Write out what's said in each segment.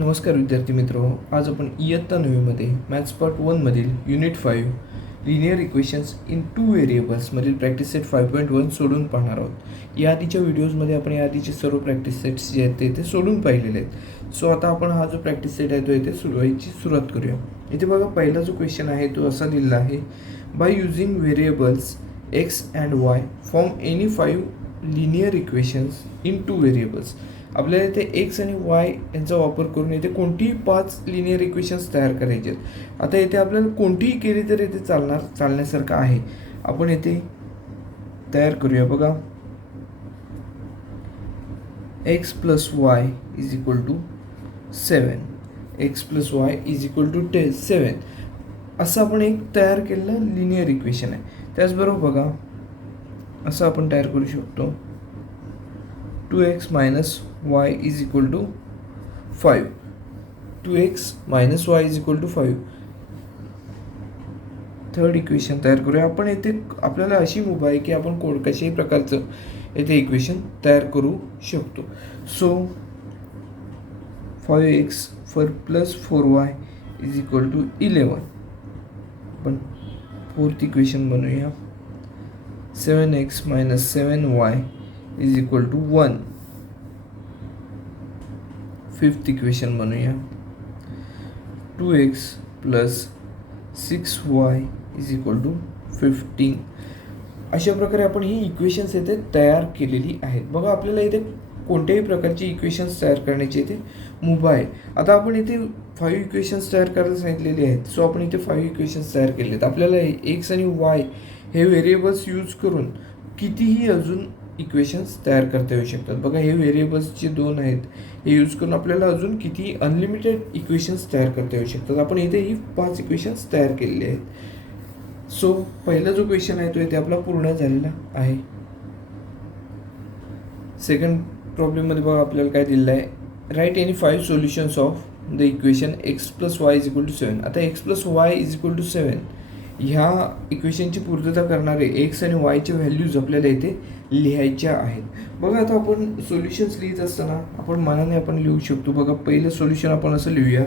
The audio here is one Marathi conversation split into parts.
नमस्कार विद्यार्थी मित्रो, आज आपण इयत्ता 9मध्ये मॅथ्स पार्ट 1 मधील unit 5 linear equations in two variables मधील प्रॅक्टिस सेट 5.1 सोडून पाहणार आहोत. या आधीच्या व्हिडिओजमध्ये आपण या आधीचे सर्व प्रॅक्टिस सेट्स जे आहेत ते सोडून पाहिलेले आहेत. सो आता आपण हा जो प्रॅक्टिस सेट आहे तो इथे सोडवायची सुरुवात करूया. इथे बघा, पहिला जो क्वेश्चन आहे तो असा दिलेला आहे, by using variables x and Y form any 5 linear equations in two variables. आपल्याला इथे एक्स आणि वाय यांचा वापर करून इथे कोणतीही 5 लिनियर इक्वेशन्स तयार करायचे आहेत. आता इथे आपल्याला कोणतीही केली तर इथे चालण्यासारखं आहे. आपण इथे तयार करूया. बघा, X plus Y is equal to 7, X plus Y is equal to 7 असं आपण एक तयार केलेलं लिनियर इक्वेशन आहे. त्याचबरोबर बघा, असं आपण तयार करू शकतो, 2x minus Y is equal to 5, 2x minus Y is equal to 5. Third equation तयार करूया. आपण इथे आपल्याला अशी मुभा आहे की आपण कशाही प्रकारचं इथे इक्वेशन तयार करू शकतो. So 5x plus 4y is equal to 11. आपण फोर्थ इक्वेशन बनवूया, 7x minus 7y is equal to 1. Fifth equation बनवूया, 2x plus 6y is equal to 15. अशा प्रकारे आपण ही इक्वेशन्स इथे तयार केलेली आहेत. बघा, आपल्याला इथे कोणत्याही प्रकारची इक्वेशन्स तयार करण्याची इथे मुभा आहे. आता आपण इथे 5 इक्वेशन्स तयार करायला सांगितलेली आहेत. सो आपण इथे 5 इक्वेशन्स तयार केले आहेत. आपल्याला एक्स आणि वाय हे व्हेरिएबल्स यूज करून कितीही अजून इक्वेशन्स तयार करता येऊ शकतात. बघा, हे व्हेरिएबल्स जे 2 आहेत हे यूज करून आपल्याला अजून किती अनलिमिटेड इक्वेशन्स तयार करता येऊ शकतात. आपण इथे ही 5 इक्वेशन्स तयार केलेले आहेत. सो पहिला जो क्वेश्चन आहे तो इथे आपला पूर्ण झालेला आहे. सेकंड प्रॉब्लेममध्ये बघा, आपल्याला काय दिलेलं आहे, write any 5 solutions of the equation X plus Y is equal to 7. आता X plus Y is equal to 7 ह्या इक्वेशनची पूर्तता करणारे एक्स आणि वायचे व्हॅल्यूज आपल्याला इथे लिहायच्या आहेत. बघा, आता आपण सोल्युशन्स लिहित असताना आपण मनाने आपण लिहू शकतो. बघा, पहिलं सोल्युशन आपण असं लिहूया,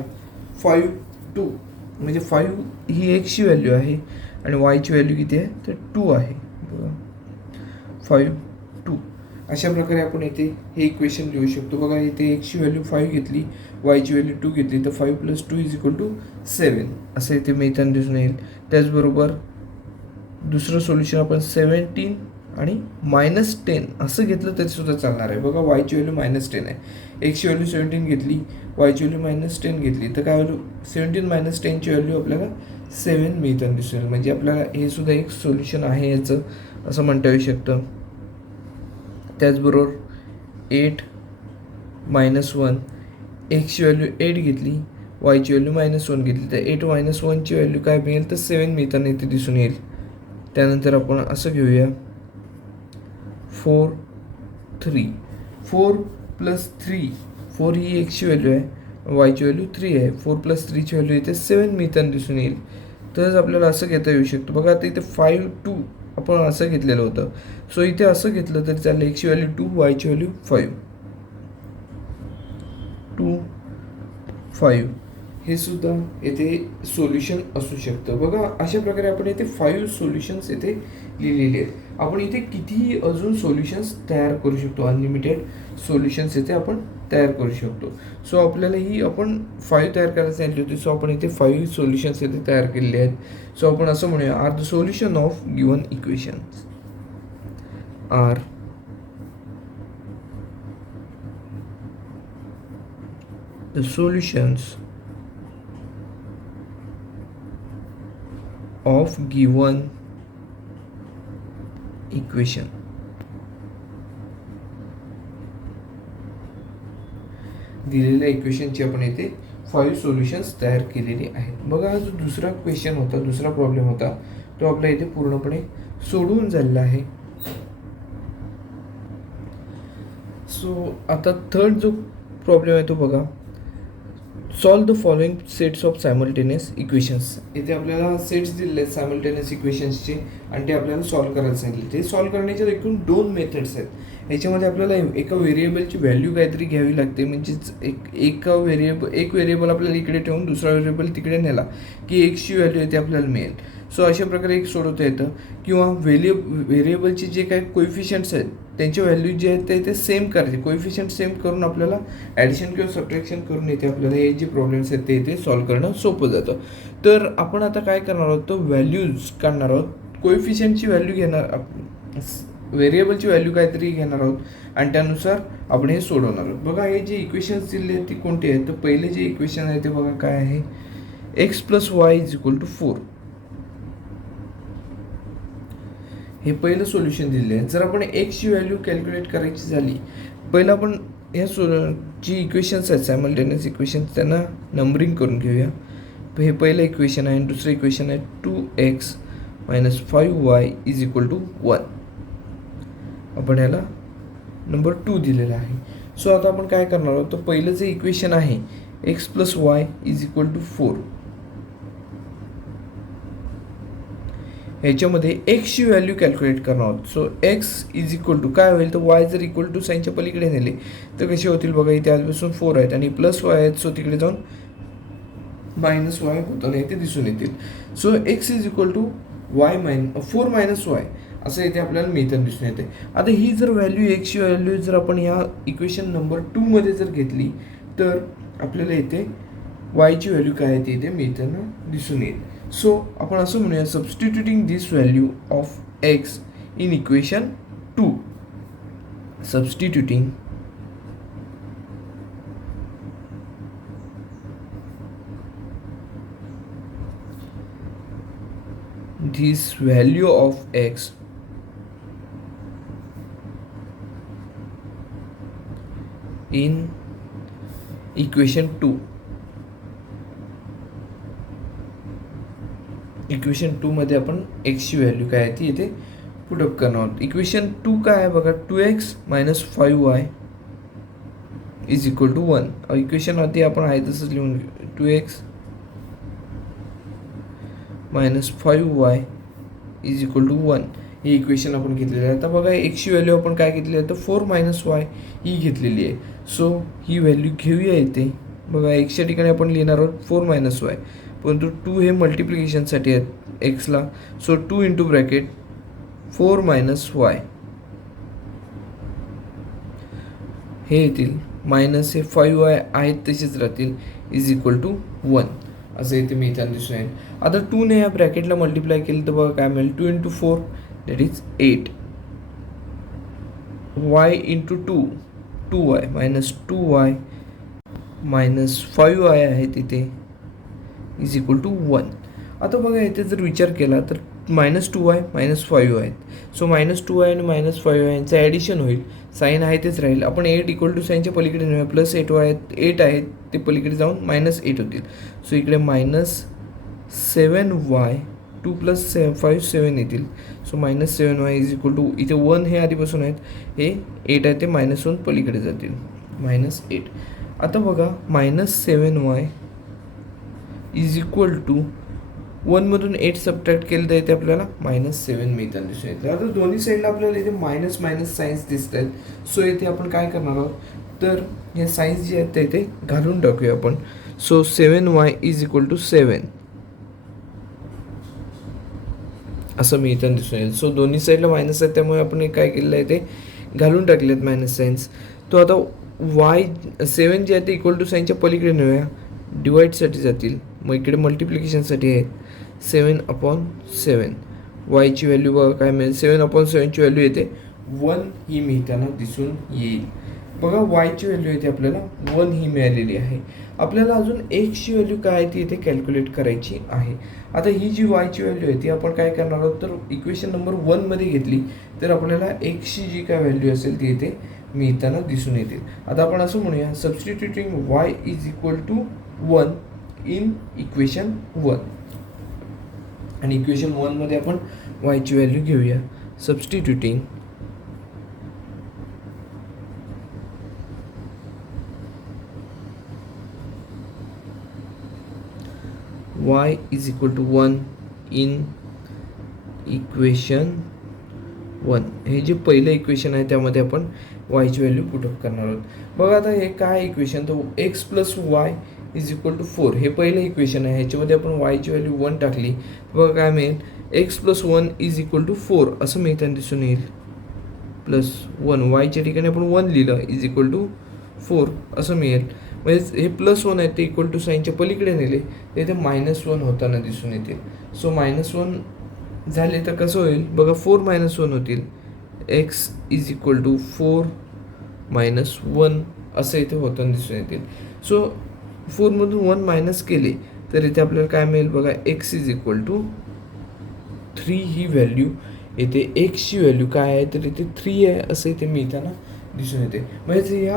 5 2, म्हणजे 5 ही एक्सची व्हॅल्यू आहे आणि वायची व्हॅल्यू किती आहे तर 2 आहे. बघा, 5 2 अशा प्रकारे आपण इथे हे इक्वेशन लिहू शकतो. बघा, इथे एक्सची व्हॅल्यू 5 घेतली, वायची व्हॅल्यू 2 घेतली, तर 5 प्लस 2 इज इक्वल टू 7 असं इथे मिळताना दिसून येईल. त्याचबरोबर दुसरं सोल्युशन आपण 17 आणि -10 असं घेतलं तरी सुद्धा चालणार आहे. बघा, वायची व्हॅल्यू -10 आहे, एक्सची व्हॅल्यू 17 घेतली, वायची व्हॅल्यू -10 घेतली, तर काय व्हॅल्यू 17 - 10ची व्हॅल्यू आपल्याला 7 मिळताना दिसून येईल. म्हणजे आपल्याला हे सुद्धा एक सोल्युशन आहे याचं, असं म्हणता येऊ शकतं. त्याचबरोबर 8 - 1, एक्सची व्हॅल्यू 8 घेतली, वायची व्हॅल्यू -1 घेतली, तर 8 - 1ची व्हॅल्यू काय मिळेल तर 7 मिळताना इथे दिसून येईल. त्यानंतर आपण असं घेऊया, 4 3, 4 प्लस 3, 4 ही एक्सची व्हॅल्यू आहे, वायची व्हॅल्यू 3 आहे, 4 प्लस 3ची व्हॅल्यू इथे 7 मिळताना दिसून येईल. तरच आपल्याला असं घेता येऊ शकतं. बघा, आता इथे 5 2 आपण असं घेतलेलं होतं. सो इथे असं घेतलं तरी चालेल, एक्सची व्हॅल्यू 2, वायची व्हॅल्यू 5, 2 5 हे सुद्धा येथे सोल्युशन असू शकतं. बघा, अशा प्रकारे आपण इथे 5 सोल्युशन्स येथे लिहिलेले आहेत. आपण इथे कितीही अजून सोल्युशन्स तयार करू शकतो, अनलिमिटेड सोल्युशन्स येथे आपण तयार करू शकतो. सो आपल्याला ही आपण 5 तयार करायला सांगितली होती. सो आपण इथे 5 सोल्युशन्स येथे तयार केलेले आहेत. सो आपण असं म्हणूया, are the solution of given equations, are the solutions of given equation. दिलेल्या इक्वेशनची आपण इथे 5 सोल्युशन्स तयार केलेली आहेत. बघा, हा जो दुसरा क्वेश्चन होता, दुसरा प्रॉब्लेम होता, तो आपल्या इथे पूर्णपणे सोडवून झालेला आहे. सो आता थर्ड जो प्रॉब्लेम आहे तो बघा, solve the following sets of simultaneous equations. इथे आपल्याला सेट्स दिलेले आहेत सायमल्टेनियस इक्वेशन्सचे आणि ते आपल्याला सॉल्व करायला सांगितले. ते सॉल्व करण्याच्या एकूण 2 मेथड्स आहेत. याच्यामध्ये आपल्याला एका व्हेरिएबलची व्हॅल्यू काहीतरी घ्यावी लागते, म्हणजेच एक व्हेरिएबल आपल्याला इकडे ठेवून दुसरा व्हेरिएबल तिकडे नेला की एक्सची व्हॅल्यू आहे ते आपल्याला मिळेल. सो अशा प्रकारे एक सोडवता येतं. किंवा व्हेरिएबलचे जे काही कोइफिशियंट्स आहेत त्यांचे व्हॅल्यू जे आहेत ते सेम करायचे, कोइफिशियंट सेम करून आपल्याला ॲडिशन किंवा सबट्रॅक्शन करून येते आपल्याला हे जे प्रॉब्लेम्स आहेत ते इथे सॉल्व करणं सोपं जातं. तर आपण आता काय करणार आहोत, तर व्हॅल्यूज काढणार आहोत, कोइफिशियंटची व्हॅल्यू घेणार, व्हेरिएबलची व्हॅल्यू काहीतरी घेणार आहोत आणि त्यानुसार आपण हे सोडवणार आहोत. बघा हे जे इक्वेशन्स दिले आहेत ती कोणती आहेत, तर पहिले जे इक्वेशन आहे ते बघा काय आहे, X plus Y is equal to 4. हे पहिलं सोल्युशन दिले आहे. जर आपण एक्सची व्हॅल्यू कॅल्क्युलेट करायची झाली, पहिलं आपण ह्या जी इक्वेशन्स आहेत सायमल्टेनियस इक्वेशन्स त्यांना नंबरिंग करून घेऊया. हे पहिलं इक्वेशन आहे आणि दुसरं इक्वेशन आहे 2x minus 5y is equal to 1. आपण ह्याला नंबर 2 दिलेला आहे. सो आता आपण काय करणार आहोत, तर पहिलं जे इक्वेशन आहे X plus Y is equal to 4, ह्याच्यामध्ये एक्सची व्हॅल्यू कॅल्क्युलेट करणार आहोत. So x is equal to काय होईल, तर वाय जर इक्वल टू साईनच्या पलीकडे नेले तर कसे होतील बघा, इथे आजपासून 4 आहेत आणि प्लस वाय आहेत, सो तिकडे जाऊन मायनस वाय होताना इथे दिसून येतील. So x is equal to Y 4 minus Y असं इथे आपल्याला मिळताना दिसून येते. आता ही जर व्हॅल्यू एक्सची व्हॅल्यू जर आपण ह्या इक्वेशन नंबर 2 मध्ये जर घेतली तर आपल्याला इथे वायची व्हॅल्यू काय आहे ती इथे मिळताना दिसून येईल. सो आपण असं म्हणूया, substituting this value of x in equation 2, substituting this value of x in equation 2. Equation 2 मध्ये आपण एक्सची व्हॅल्यू काय आहे ती इथे पुटअप करणार आहोत. इक्वेशन 2 काय आहे बघा, 2x minus 5y is equal to 1. Equation आधी आपण आहे तसंच लिहून घेऊ, 2x minus 5y is equal to 1 ही इक्वेशन आपण घेतलेली आहे. आता बघा एक्सची व्हॅल्यू आपण काय घेतली आहे, तर 4 मायनस वाय ही घेतलेली आहे. सो ही व्हॅल्यू घेऊया इथे. बघा एक्सच्या ठिकाणी आपण लिहिणार आहोत 4 मायनस वाय, परंतु 2 हे मल्टिप्लिकेशनसाठी आहेत एक्सला. So 2 into bracket 4 minus Y हे येतील, मायनस हे 5y आहेत तसेच राहतील, इज इक्वल टू 1 असं इथे मिळताना दिसून येईल. आता 2 ने या ब्रॅकेटला मल्टिप्लाय केलं तर बघा काय मिळेल, 2 into 4 that is 8, Y into 2 2y minus 2y minus 5y आहे तिथे इज इक्वल टू 1. आता बघा इथे जर विचार केला तर मायनस 2y मायनस 5y आहेत. सो मायनस 2y आणि मायनस 5y यांचं ॲडिशन होईल, साईन आहे तेच राहील. आपण 8 इक्वल टू साईनच्या पलीकडे नेऊया, प्लस 8 आहेत ते पलीकडे जाऊन मायनस 8 होतील. सो इकडे मायनस 7y 2 प्लस 5 7 येतील. So minus 7y is equal to, इथे 1 हे आधीपासून आहेत, हे 8 आहे ते मायनस 1 पलीकडे जातील, मायनस 8. आता बघा minus 7y is equal to 1मधून 8 सबट्रॅक्ट केलं तर इथे आपल्याला मायनस 7 मिळताना दिसून येते. आता दोन्ही साईडला आपल्याला इथे मायनस मायनस साईन्स दिसत आहेत. सो इथे आपण काय करणार आहोत, तर हे साईन्स जे आहेत ते इथे घालून टाकूया आपण. So 7y is equal to 7 असं मिळताना दिसून येईल. सो दोन्ही साईडला मायनस आहेत त्यामुळे आपण काय केलेलं आहे ते घालून टाकले आहेत मायनस साईन्स. तो आता वाय 7 जे आहे ते इक्वल टू साईनच्या पलीकडे नेऊया, डिवाईडसाठी जातील, मग इकडे मल्टिप्लिकेशनसाठी आहेत 7/7. वायची व्हॅल्यू बघा काय मिळेल, 7/7ची व्हॅल्यू येते 1 ही मिळताना दिसून येईल. बघा वायची व्हॅल्यू येते आपल्याला 1 ही मिळालेली आहे. आपल्याला अजून एक्सची व्हॅल्यू काय आहे ती इथे कॅल्क्युलेट करायची आहे. आता ही जी वायची व्हॅल्यू आहे ती आपण काय करणार आहोत, तर इक्वेशन नंबर 1 मध्ये घेतली तर आपल्याला एक्सची जी काय व्हॅल्यू असेल ती इथे मिळताना दिसून येतील. आता आपण असं म्हणूया, substituting Y is equal to 1 in equation 1, आणि इक्वेशन 1 मध्ये आपण वायची व्हॅल्यू घेऊया, substituting y is equal to 1 in equation 1. हे जे पहिलं इक्वेशन आहे त्यामध्ये आपण वायची व्हॅल्यू पुटअप करणार आहोत. बघा आता हे काय इक्वेशन, तर X plus Y is equal to 4 हे पहिलं इक्वेशन आहे. ह्याच्यामध्ये आपण वायची व्हॅल्यू 1 टाकली, बघा काय मिळेल, X plus 1 is equal to 4 असं मिळताना दिसून येईल. प्लस 1 वायच्या ठिकाणी आपण 1 लिहिलं, इज इक्वल टू 4 असं मिळेल. म्हणजे हे प्लस 1 आहे ते इक्वल टू साईनच्या पलीकडे नेले तर इथे -1 होताना दिसून येतील. सो -1 झाले तर कसं होईल बघा, 4 - 1 होतील. एक्स इज इक्वल टू 4 - 1 असं इथे होताना दिसून येतील. सो 4मधून 1 मायनस केले तर इथे आपल्याला काय मिळेल बघा, एक्स इज इक्वल टू 3 ही व्हॅल्यू येते. एक्सची व्हॅल्यू काय आहे तर इथे 3 आहे असं इथे मिळताना दिसून येते. म्हणजे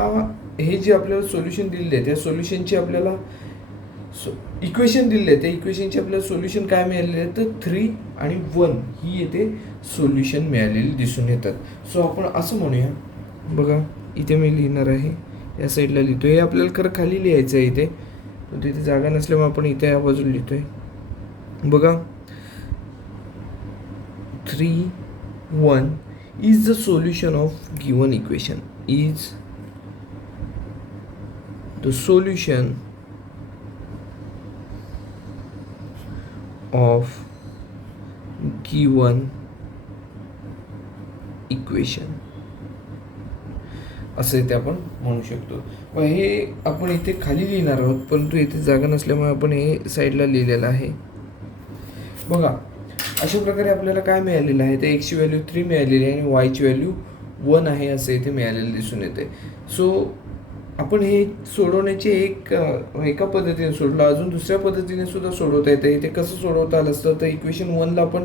हे जे आपल्याला सोल्युशन दिलेले आहे त्या सोल्युशनची आपल्याला इक्वेशन दिलेले आहे त्या इक्वेशनचे आपल्याला सोल्युशन काय मिळालेले आहे तर 3 आणि 1 ही येथे सोल्युशन मिळालेली दिसून येतात. सो आपण असं म्हणूया, बघा इथे मी लिहिणार आहे, या साईडला लिहितो. हे आपल्याला खरं खाली लिहायचं आहे इथे, पण तिथे जागा नसल्यामुळे आपण इथे या बाजूला लिहितोय. बघा 3, 1 is the solution of given equation, is the solution of given equation असं इथे आपण म्हणू शकतो. व हे आपण इथे खाली लिहिणार आहोत, परंतु इथे जागा नसल्यामुळे आपण हे साईडला लिहिलेलं आहे. बघा अशा प्रकारे आपल्याला काय मिळालेलं आहे, तर एक्सची व्हॅल्यू 3 मिळालेली आहे आणि वायची व्हॅल्यू 1 आहे असं इथे मिळालेलं दिसून येते. सो आपण हे सोडवण्याची एका पद्धतीने सोडलं, अजून दुसऱ्या पद्धतीने सुद्धा सोडवता येतं. इथे कसं सोडवता आलं असतं तर इक्वेशन 1ला आपण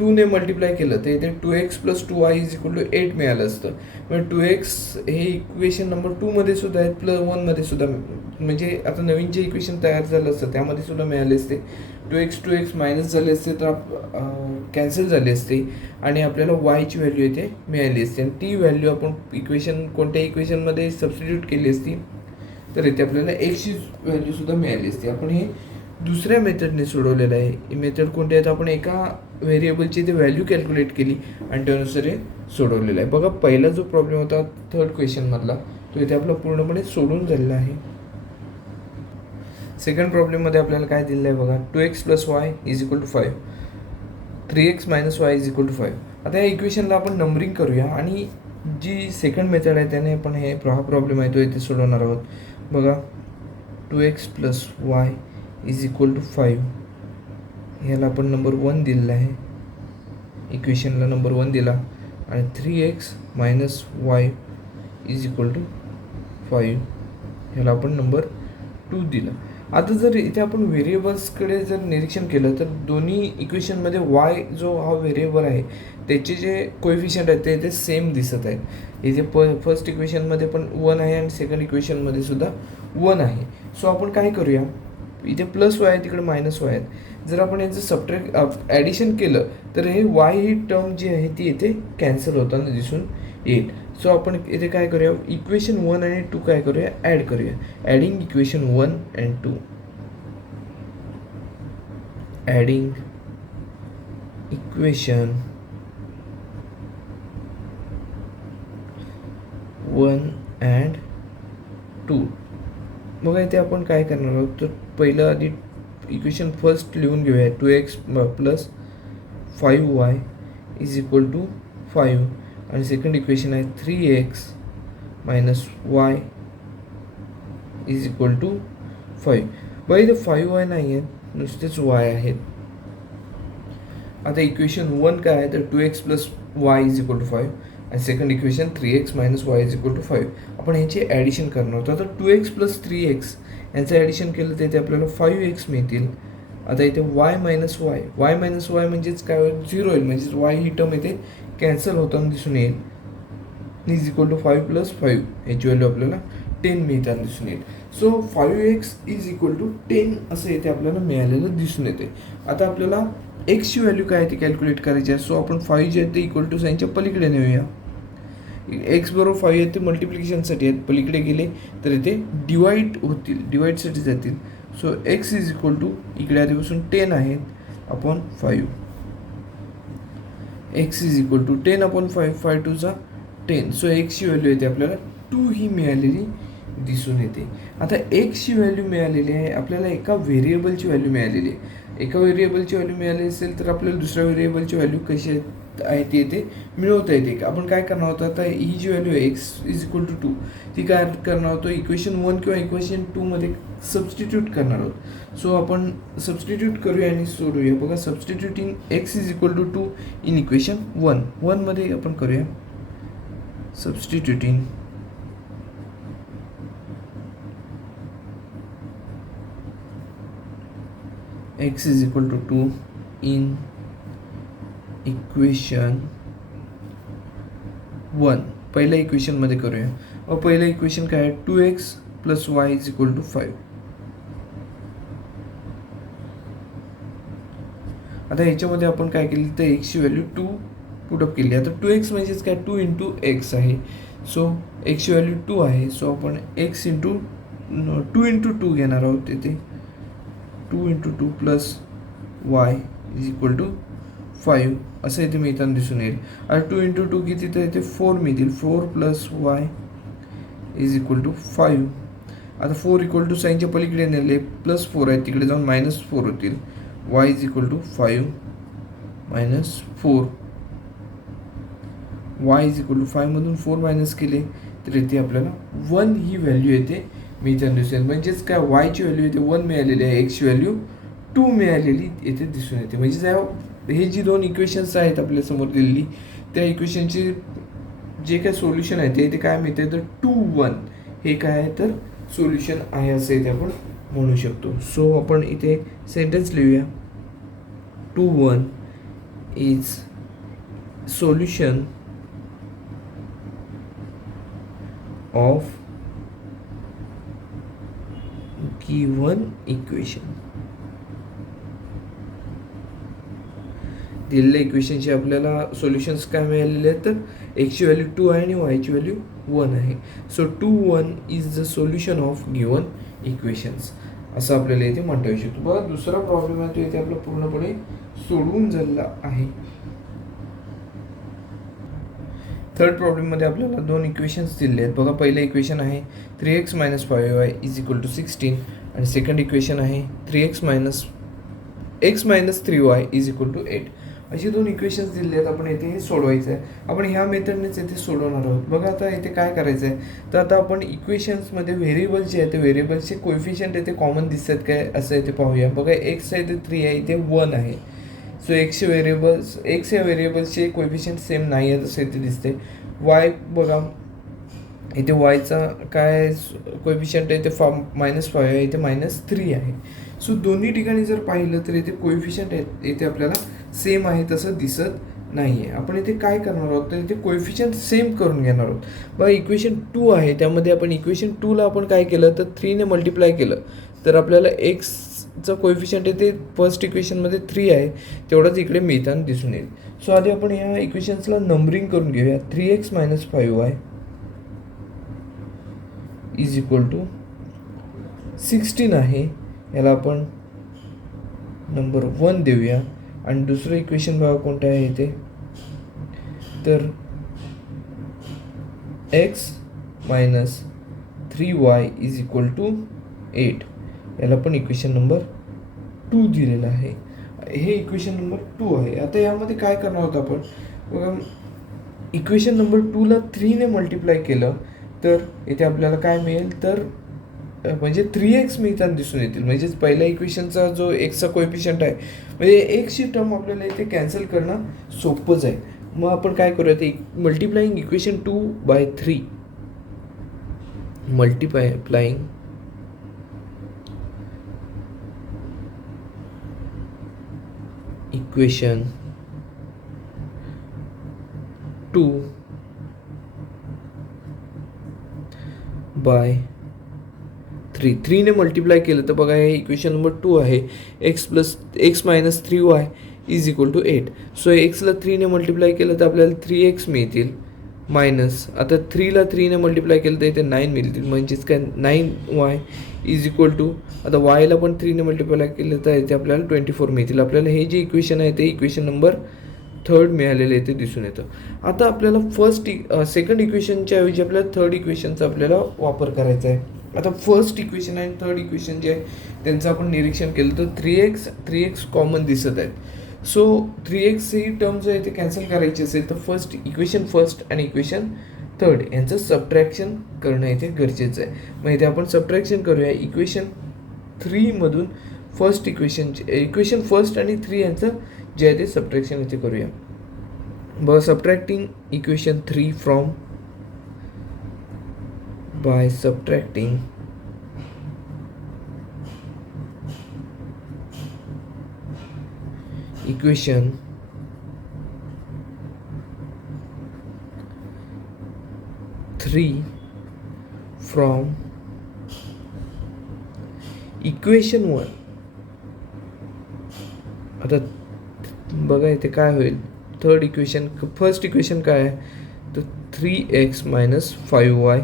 2ने मल्टिप्लाय केलं तर इथे 2x + 2y is equal to 8 मिळालं असतं. म्हणजे 2x हे इक्वेशन नंबर 2मध्ये सुद्धा आहेत, प्लस 1मध्ये सुद्धा, म्हणजे आता नवीन जे इक्वेशन तयार झालं असतं त्यामध्ये सुद्धा मिळाले असते. 2x मायनस झाले असते तर कॅन्सल झाले असते आणि आपल्याला वायची व्हॅल्यू इथे मिळाली असते आणि ती व्हॅल्यू आपण कोणत्या इक्वेशनमध्ये सबस्टिट्यूट केली असती तर इथे आपल्याला एक्सची व्हॅल्यूसुद्धा मिळाली असते. आपण हे दुसऱ्या मेथडने सोडवलेलं आहे. ही मेथड कोणती आहे तर आपण एका व्हेरिएबलची इथे व्हॅल्यू कॅल्क्युलेट केली आणि त्यानुसार हे सोडवलेलं आहे. बघा पहिला जो प्रॉब्लेम होता 3rd क्वेश्चनमधला तो इथे आपला पूर्णपणे सोडून झालेला आहे. सेकंड प्रॉब्लेममध्ये आपल्याला काय दिलेलं आहे बघा, 2x + y is equal to 5, 3x - y is equal to 5. आता या इक्वेशनला आपण नंबरिंग करूया आणि जी सेकंड मेथड आहे त्याने आपण हा प्रॉब्लेम आहे तो इथे सोडवणार आहोत. बघा 2x + y is equal to 5 ह्याला आपण नंबर 1 दिलेला आहे, इक्वेशनला नंबर 1 दिला आणि 3x - y is equal to 5 ह्याला आपण नंबर 2 दिला. आता जर इथे आपण व्हेरिएबल्सकडे जर निरीक्षण केलं तर दोन्ही इक्वेशनमध्ये वाय जो हा व्हेरिएबल आहे त्याचे जे कोएफिशियंट आहेत ते इथे सेम दिसत आहेत. इथे फर्स्ट इक्वेशनमध्ये पण 1 आहे आणि सेकंड इक्वेशनमध्ये सुद्धा 1 आहे. सो आपण काय करूया, इथे प्लस वाय आहे तिकडे मायनस वाय आहेत, जर आपण याचं ॲडिशन केलं तर हे वाय ही टर्म जी आहे ती इथे कॅन्सल होताना दिसून येईल. सो आपण इथे काय करूया, इक्वेशन 1 आणि 2 काय करूया, ॲड करूया. Adding equation 1 and 2, adding equation 1 and 2. बघा इथे आपण काय करणार आहोत तर पहिलं आधी इक्वेशन फर्स्ट लिहून घेऊया, 2x + 5y is equal to 5 आणि सेकंड इक्वेशन आहे 3x - y is equal to 5. बघा इथे 5y नाही आहेत, नुसतेच y आहेत. आता इक्वेशन 1 काय आहे तर 2x + y is equal to 5 आणि second equation 3x - y is equal to 5. आपण ह्याचे ॲडिशन करणार होतो. आता 2x + 3x यांचं ॲडिशन केलं तर इथे आपल्याला 5x मिळतील. आता इथे y - y म्हणजेच काय होईल, 0 होईल, म्हणजेच y ही टर्म इथे कॅन्सल होताना दिसून येईल. इज इक्वल टू 5 + 5 ह्याची व्हॅल्यू आपल्याला 10 मिळताना दिसून येईल. So 5x is equal to 10 असं इथे आपल्याला मिळालेलं दिसून येते. आता आपल्याला एक्सची व्हॅल्यू काय आहे ती कॅल्क्युलेट करायची आहे. सो आपण 5 जे आहे ते इक्वल टू साईनच्या पलीकडे नेऊया. एक्स बरोबर 5 आहेत ते मल्टिप्लिकेशनसाठी आहेत, पलीकडे गेले तर इथे डिवाईड होतील, डिवाईडसाठी जातील. So x is equal to इकडे आधीपासून 10 आहेत upon 5. X is equal to 10 upon 5, 5 टू जा 10. सो एक्सची व्हॅल्यू येते आपल्याला 2 ही मिळालेली दिसून येते. आता एक्सची व्हॅल्यू मिळालेली आहे, आपल्याला एका व्हेरिएबलची व्हॅल्यू मिळालेली आहे. एका व्हेरिएबलची व्हॅल्यू मिळाली असेल तर आपल्याला दुसऱ्या व्हेरिएबलची व्हॅल्यू कशी आहे ती येते मिळवता येते. आपण काय करणार होतं, आता ही जी व्हॅल्यू आहे एक्स इज इक्वल टू 2 ती काय करणार होतो, इक्वेशन 1 किंवा इक्वेशन 2मध्ये सबस्टिट्यूट करणार आहोत. सो आपण सबस्टिट्यूट करूया आणि सोडूया. बघा, substituting x is equal to 2 in equation 1 मध्ये आपण करूया substituting x is equal to 2 in equation 1. पहिल्या इक्वेशनमध्ये करूया. पहिलं इक्वेशन काय आहे, 2x plus Y is equal to 5. आता ह्याच्यामध्ये आपण काय केली तर एक्सची व्हॅल्यू 2 पुटअप केली. आता 2x म्हणजेच काय, 2 इंटू एक्स आहे. सो एक्सची व्हॅल्यू 2 आहे. सो आपण एक्स इंटू 2 इंटू 2 घेणार आहोत. तिथे 2 into 2 plus Y is equal to 5 असं इथे मिळताना दिसून येईल. आता 2 इंटू 2 किती, तर इथे 4 मिळतील. 4 plus Y is equal to 5. आता 4 इक्वल टू साईनच्या पलीकडे नेले प्लस 4 आहे, तिकडे जाऊन -4 होतील. Y is equal to 5 minus 4. Y is equal to 5मधून 4 मायनस केले तर इथे आपल्याला 1 ही व्हॅल्यू येते मिळताना दिसून येईल. म्हणजेच काय, वायची व्हॅल्यू इथे 1 मिळालेली आहे, एक्सची व्हॅल्यू 2 मिळालेली येथे दिसून येते. म्हणजेच हे जी दोन इक्वेशन्स आहेत आपल्यासमोर दिलेली, त्या इक्वेशनचे जे काय सोल्युशन आहे ते इथे काय मिळते तर 2-1 हे काय आहे तर सोल्युशन आहे असं इथे आपण म्हणू शकतो. सो आपण इथे सेंटेन्स लिहूया, 2-1 is solution of given equation. दिलेल्या इक्वेशनचे आपल्याला सोल्युशन्स काय मिळालेले आहेत तर एक्सची व्हॅल्यू 2 आहे आणि वायची व्हॅल्यू 1 आहे. So 2-1 is the solution of given equations असं आपल्याला इथे म्हणता येऊ शकतो. बघा, दुसरा प्रॉब्लेम आहे तो इथे आपला पूर्णपणे सोडवून झालेला आहे. थर्ड प्रॉब्लेममध्ये आपल्याला दोन इक्वेशन्स दिले आहेत. बघा, पहिलं इक्वेशन आहे 3x - 5y is equal to 16 आणि सेकंड इक्वेशन आहे 3x - 3y is equal to 8. अशी दोन इक्वेशन्स दिले आहेत. आपण येथे हे सोडवायचं आहे. आपण ह्या मेथडनेच येथे सोडवणार आहोत. बघा, आता इथे काय करायचं आहे तर आता आपण इक्वेशन्समध्ये व्हेरिएबल्स जे आहेत ते व्हेरिएबल्सचे कोएफिशियंट येथे कॉमन दिसतात काय असं येथे पाहूया. बघा, एक्स आहे ते 3 आहे, इथे 1 आहे. सो एक्स या व्हेरिएबल्सचे कोएफिशियंट सेम नाही आहे असं इथे दिसते. वाय बघा, इथे वायचा काय कोएफिशियंट आहे ते -5 आहे, इथे -3 आहे. सो दोन्ही ठिकाणी जर पाहिलं तर इथे कोएफिशियंट आहेत इथे आपल्याला सेम आहे तसं दिसत नाही आहे. आपण इथे काय करणार आहोत तर इथे कोएफिशियंट सेम करून घेणार आहोत. बघा, इक्वेशन 2 आहे, त्यामध्ये आपण इक्वेशन 2ला आपण काय केलं तर 3ने मल्टिप्लाय केलं तर आपल्याला एक्सचं कोएफिशियंट आहे ते फर्स्ट इक्वेशनमध्ये 3 आहे, तेवढंच इकडे मिळताना दिसून येईल. सो आधी आपण ह्या इक्वेशन्सला नंबरिंग करून घेऊया. 3x - 5y is equal to 16 आहे, याला आपण नंबर 1 देऊया. आणि दुसरं इक्वेशन बघा कोणतं आहे इथे तर x - 3y is equal to 8, याला पण इक्वेशन नंबर 2 दिलेलं आहे. हे इक्वेशन नंबर 2 आहे. आता यामध्ये काय करणार आहोत आपण, बघा, इक्वेशन नंबर 2ला 3ने मल्टिप्लाय केलं तर इथे आपल्याला काय मिळेल तर म्हणजे 3x मिळताना दिसून येतील. म्हणजेच पहिल्या इक्वेशनचा जो एक्सचा कोएफिशियंट आहे म्हणजे एक्सची टर्म आपल्याला इथे कॅन्सल करणं सोपंच आहे. मग आपण काय करूया ते multiplying equation 2 by 3 multiplying equation 2 by 3ने मल्टिप्लाय केलं तर बघा हे इक्वेशन नंबर 2 आहे. x - 3y is equal to 8. So एक्सला 3ने मल्टिप्लाय केलं तर आपल्याला 3x मिळतील मायनस आता 3ला 3ने मल्टिप्लाय केलं तर इथे 9 मिळतील, म्हणजेच काय 9y इज इक्वल टू, आता वायला पण 3ने मल्टिप्लाय केलं तर इथे आपल्याला 24 मिळतील. आपल्याला हे जे इक्वेशन आहे ते इक्वेशन नंबर 3 मिळालेलं इथे दिसून येतं. आता आपल्याला सेकंड इक्वेशनच्या ऐवजी आपल्याला थर्ड इक्वेशनचा आपल्याला वापर करायचा आहे. आता फर्स्ट इक्वेशन आणि थर्ड इक्वेशन जे आहे त्यांचं आपण निरीक्षण केलं तर 3x कॉमन दिसत आहेत. सो 3x ही टर्म जर इथे कॅन्सल करायची असेल तर इक्वेशन फर्स्ट आणि इक्वेशन थर्ड यांचं सबट्रॅक्शन करणं इथे गरजेचं आहे. मग इथे आपण सबट्रॅक्शन करूया. इक्वेशन 3मधून इक्वेशन फर्स्ट आणि 3 यांचं जे आहे ते सबट्रॅक्शन इथे करूया. बघा, subtracting equation 3 from by subtracting equation 3 from equation 1. आता बघा इथे काय होईल. थर्ड इक्वेशन, फर्स्ट इक्वेशन काय आहे तर 3x minus 5y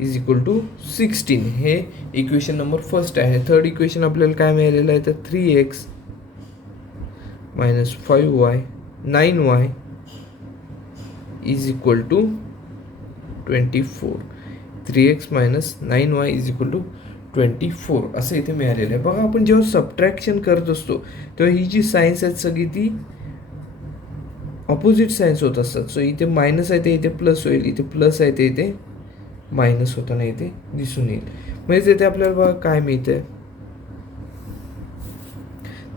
is equal to 16 हे इक्वेशन नंबर फर्स्ट आहे. थर्ड इक्वेशन आपल्याला काय मिळालेलं आहे तर 3x minus 5y 9y is equal to 24. 3x minus 9y is equal to 24 असं इथे मिळालेलं आहे. बघा, आपण जेव्हा सबट्रॅक्शन करत असतो तेव्हा ही जी सायन्स आहेत सगळी ती ऑपोजिट सायन्स होत असतात. सो इथे मायनस आहे ते इथे प्लस होईल, इथे प्लस आहे ते इथे मायनस होताना इथे दिसून येईल. म्हणजे इथे आपल्याला बघा काय मिळतंय,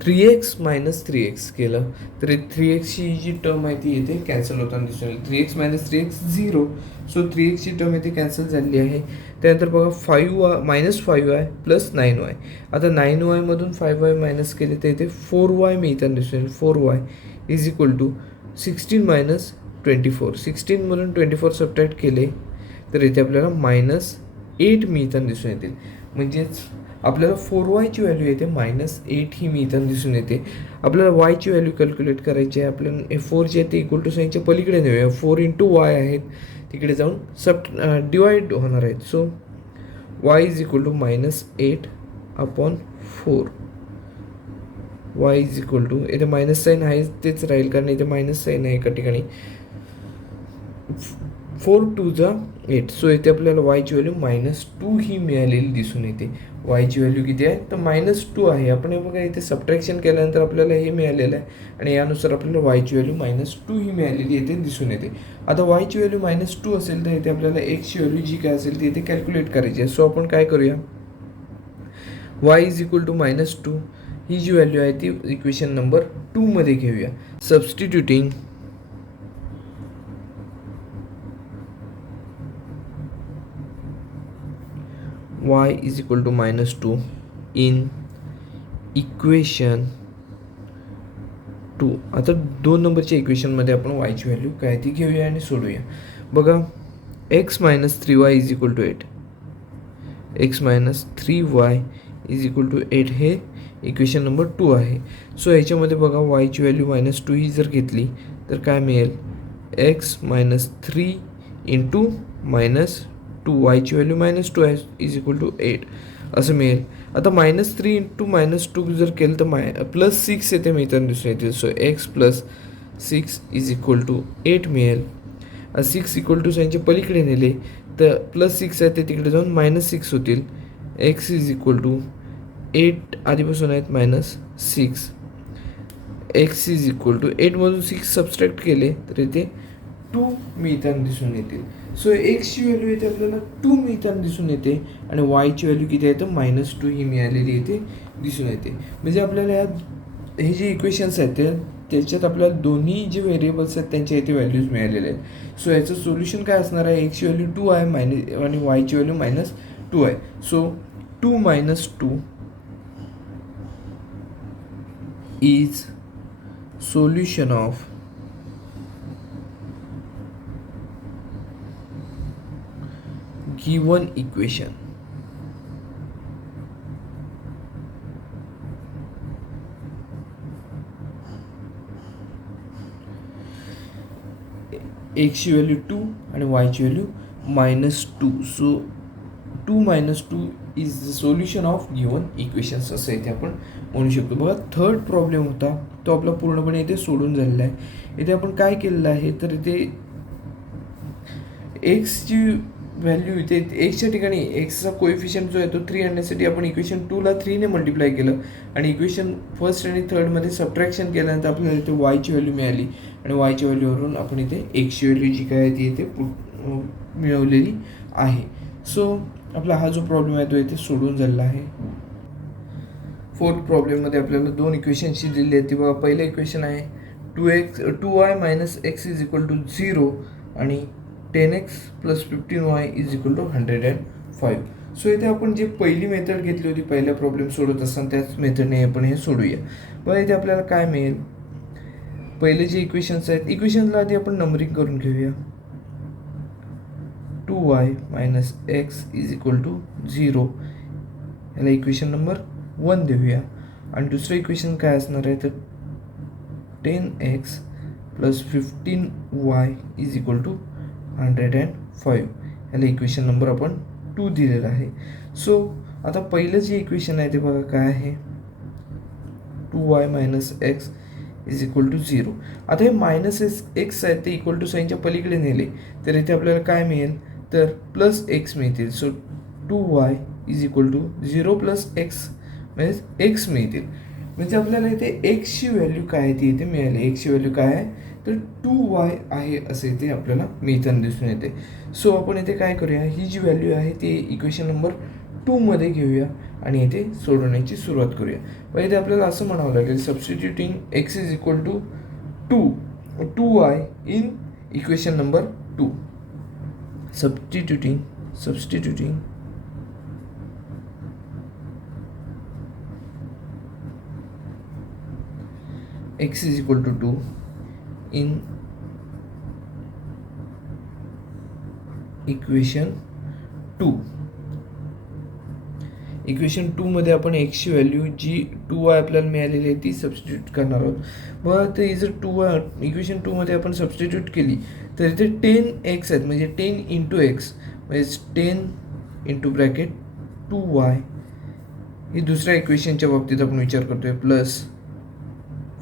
3x minus 3x केलं तर 3xची जी टर्म आहे ती इथे कॅन्सल होताना दिसून येईल. 3x minus 3x 0. सो 3xची टर्म इथे कॅन्सल झालेली आहे. त्यानंतर बघा 5y प्लस 9y. आता 9y मधून 5y मायनस केले तर इथे 4y मिळताना दिसून येईल. 4y is equal to 16 minus 24. 16 मधून 24 सबट्रॅक्ट केले तर इथे आपल्याला -8 मिळताना दिसून येतील. म्हणजेच आपल्याला 4yची व्हॅल्यू येते -8 ही मिळताना दिसून येते. आपल्याला yची व्हॅल्यू कॅल्क्युलेट करायची आहे. आपल्याला 4 जे आहे ते इक्वल टू साईनच्या पलीकडे नेऊया. 4 इंटू y आहेत, तिकडे जाऊन डिवाइड होणार आहेत. So y is equal to -8 upon 4. y is equal to, इथे मायनस साईन आहे तेच राहील कारण इथे मायनस साईन आहे एका ठिकाणी. 4 2 जा 8. सो इथे आपल्याला वायची व्हॅल्यू -2 ही मिळालेली दिसून येते. वायची व्हॅल्यू किती आहे तर -2 आहे. आपण हे बघा इथे सबट्रॅक्शन केल्यानंतर आपल्याला हे मिळालेलं आहे आणि यानुसार आपल्याला वायची व्हॅल्यू -2 ही मिळालेली इथे दिसून येते. आता वायची व्हॅल्यू -2 असेल तर इथे आपल्याला एक्सची व्हॅल्यू जी काय असेल ती इथे कॅल्क्युलेट करायची आहे. सो आपण काय करूया, वाय इज इक्वल टू -2 ही जी व्हॅल्यू आहे ती इक्वेशन नंबर 2 मध्ये घेऊया. Substituting y is equal to -2 in equation 2. आता 2 नंबरच्या इक्वेशनमध्ये आपण yची व्हॅल्यू काय ती घेऊया आणि सोडूया. बघा, x minus 3y is equal to 8. x minus 3y is equal to 8 हे इक्वेशन नंबर 2 आहे. सो याच्यामध्ये बघा yची व्हॅल्यू -2 ही जर घेतली तर काय मिळेल, x minus 3 इंटू -2, yची व्हॅल्यू -2 आहे इज इक्वल टू 8 असं मिळेल. आता -3 इंटू -2 जर केलं तर +6 येथे मिळताना दिसून येतील. So x plus 6 is equal to 8 मिळेल. 6 इक्वल टू साईनच्या पलीकडे नेले तर +6 आहे ते तिकडे जाऊन -6 होतील. x इज इक्वल टू 8 आधीपासून आहेत -6. x इज इक्वल टू 8मधून 6 सबस्ट्रॅक्ट केले तर इथे 2 मिळताना दिसून येतील. सो एक्सची व्हॅल्यू येते आपल्याला 2 मिळताना दिसून येते आणि वायची व्हॅल्यू किती आहे तर -2 ही मिळालेली इथे दिसून येते. म्हणजे आपल्याला हे जे इक्वेशन्स आहेत त्याच्यात आपल्याला दोन्ही जे व्हेरिएबल्स आहेत त्यांच्या इथे व्हॅल्यूज मिळालेल्या आहेत. सो याचं सोल्युशन काय असणार आहे, एक्सची व्हॅल्यू 2 आहे आणि वायची व्हॅल्यू -2 आहे. So 2 - 2 is solution of given equation. एक्सची व्हॅल्यू 2 आणि वायची value -2. So 2 - 2 is the solution of given equations असं इथे आपण म्हणू शकतो. बघा थर्ड प्रॉब्लेम होता तो आपला पूर्णपणे इथे सोडून झालेला आहे. इथे आपण काय केलेलं आहे तर इथे एक्सची व्हॅल्यू इथे एक्सच्या ठिकाणी एक्सचा कोएफिशियंट जो आहे तो 3 आणण्यासाठी आपण इक्वेशन 2ला 3ने मल्टिप्लाय केलं आणि इक्वेशन फर्स्ट आणि थर्डमध्ये सबट्रॅक्शन केल्यानंतर आपल्याला इथे वायची व्हॅल्यू मिळाली आणि वायच्या व्हॅल्यूवरून आपण इथे एक्सची व्हॅल्यू जी काय आहे ती इथे मिळवलेली आहे. सो आपला हा जो प्रॉब्लेम आहे तो इथे सोडून झालेला आहे. फोर्थ प्रॉब्लेममध्ये आपल्याला 2 इक्वेशनशी दिलेली आहेत. ती बघा पहिलं इक्वेशन आहे 2y - x = 0 आणि 10x + 15y = 105. सो इथे आपण जी पहिली मेथड घेतली होती पहिला प्रॉब्लेम सोडवत असताना त्याच मेथडने आपण हे सोडूया. बघा इथे आपल्याला काय मिळेल पहिले जे इक्वेशन्स आहेत इक्वेशनला आधी आपण नंबरिंग करून घेऊया. 2y - x = 0 याला इक्वेशन नंबर 1 देऊया आणि दुसरं इक्वेशन काय असणार आहे तर 10x + 15y = 105 याला इक्वेशन नंबर आपण 2 दिलेला आहे. सो आता पहिलं जे इक्वेशन आहे ते बघा काय आहे 2y - x = 0. आता हे -x आहे ते इक्वल टू साईनच्या पलीकडे नेले तर इथे आपल्याला काय मिळेल तर +x मिळतील. सो 2y = 0 + x म्हणजे x मिळतील. म्हणजे आपल्याला इथे एक्सची व्हॅल्यू काय आहे ती इथे मिळाली. एक्सची व्हॅल्यू काय आहे तर 2y आहे असे इथे आपल्याला मिळताना दिसून येते. सो आपण इथे काय करूया ही जी व्हॅल्यू आहे ती इक्वेशन नंबर 2मध्ये घेऊया आणि इथे सोडवण्याची सुरुवात करूया. पण इथे आपल्याला असं म्हणावं लागेल substituting x = 2y in equation number 2. Substituting x = 2 in equation 2. Equation 2मध्ये आपण एक्सची व्हॅल्यू जी 2y आपल्याला मिळालेली आहे ती सबस्टिट्यूट करणार आहोत. बघा ते जर 2y इक्वेशन 2मध्ये आपण सबस्टिट्यूट केली तर इथे 10x आहेत म्हणजे 10 × x म्हणजे 10 × 2y ही दुसऱ्या इक्वेशनच्या बाबतीत आपण विचार करतोय प्लस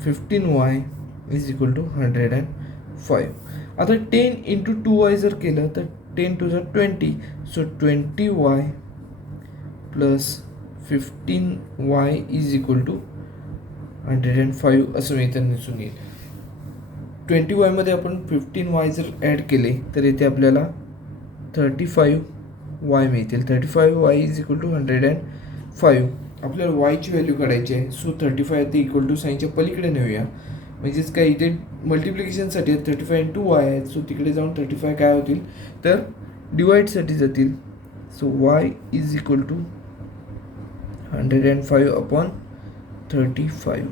15y = 105. आता 10 × 2y जर केलं तर 10 × 20 सो 20y + 15y = 105 असं मिळताना दिसून येईल. 20y मध्ये आपण 15y जर ॲड केले तर इथे आपल्याला 35y मिळतील. 35y = 105. आपल्याला वायची व्हॅल्यू काढायची आहे. सो 35 ते इक्वल टू साईनच्या पलीकडे नेऊया. म्हणजेच काय इथे मल्टिप्लिकेशनसाठी 35 × y आहेत. सो तिकडे जाऊन 35 काय होतील तर डिवाईडसाठी जातील. So y = 105/35.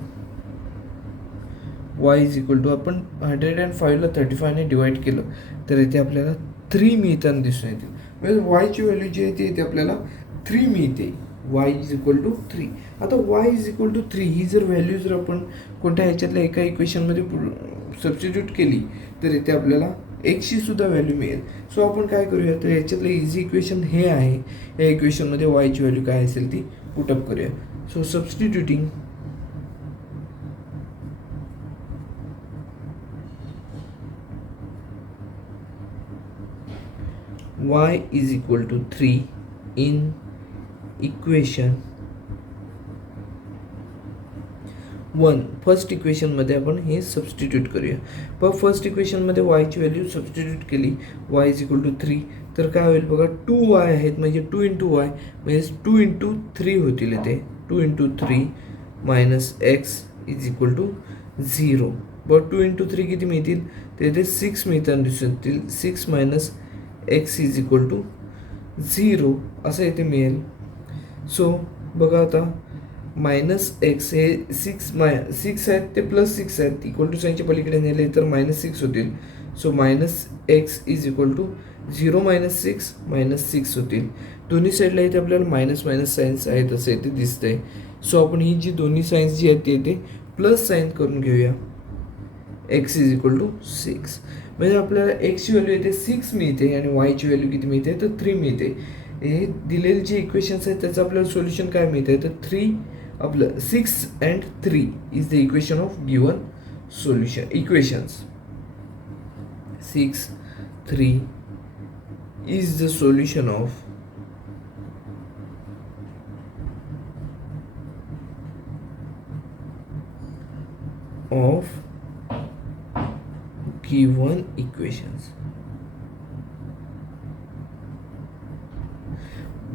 y = आपण 105ला 35ने डिवाईड केलं तर इथे आपल्याला 3 मिळताना दिसून येतील. म्हणजे वायची व्हॅल्यू जी आहे ती इथे आपल्याला 3 मिळते. y = 3. आता y = 3 ही जर व्हॅल्यू जर आपण कोणत्या ह्याच्यातल्या एका इक्वेशनमध्ये सबस्टिट्यूट केली तर इथे आपल्याला एक्सची सुद्धा व्हॅल्यू मिळेल. सो आपण काय करूया तर याच्यातलं इझी इक्वेशन हे आहे. या इक्वेशनमध्ये वायची व्हॅल्यू काय असेल ती पुटअप करूया. So substituting y = 3 in equation 1. First इक्वेशनमध्ये आपण हे सबस्टिट्यूट करूया. पण फर्स्ट इक्वेशनमध्ये वायची व्हॅल्यू सबस्टिट्यूट केली y = 3 तर काय होईल बघा 2y आहेत म्हणजे 2 × y म्हणजे 2 × 3 होतील इथे 2 × 3 - x = 0. बरं 2 × 3 किती मिळतील तर इथे 6 मिळताना दिसून येतील. 6 - x = 0 असं इथे मिळेल. सो बघा आता -x हे 6 आहेत ते +6 आहेत इक्वल टू साईनच्या पलीकडे नेले तर -6 होतील. सो -x = 0 - 6 -6 होतील. दोन्ही साईडला इथे आपल्याला मायनस साईन्स आहेत असं इथे दिसतंय. सो आपण ही जी दोन्ही साईन्स जी आहेत ती इथे प्लस साईन करून घेऊया. X is equal to 6. म्हणजे आपल्याला एक्सची व्हॅल्यू येते 6 मिळते आणि वायची व्हॅल्यू किती मिळते तर 3 मिळते. हे दिलेले जे इक्वेशन्स आहेत त्याचं आपल्याला सोल्युशन काय मिळते तर 3 आपलं 6 and 3 is the equation of given solution equations. 6, 3 is the solution of given equations.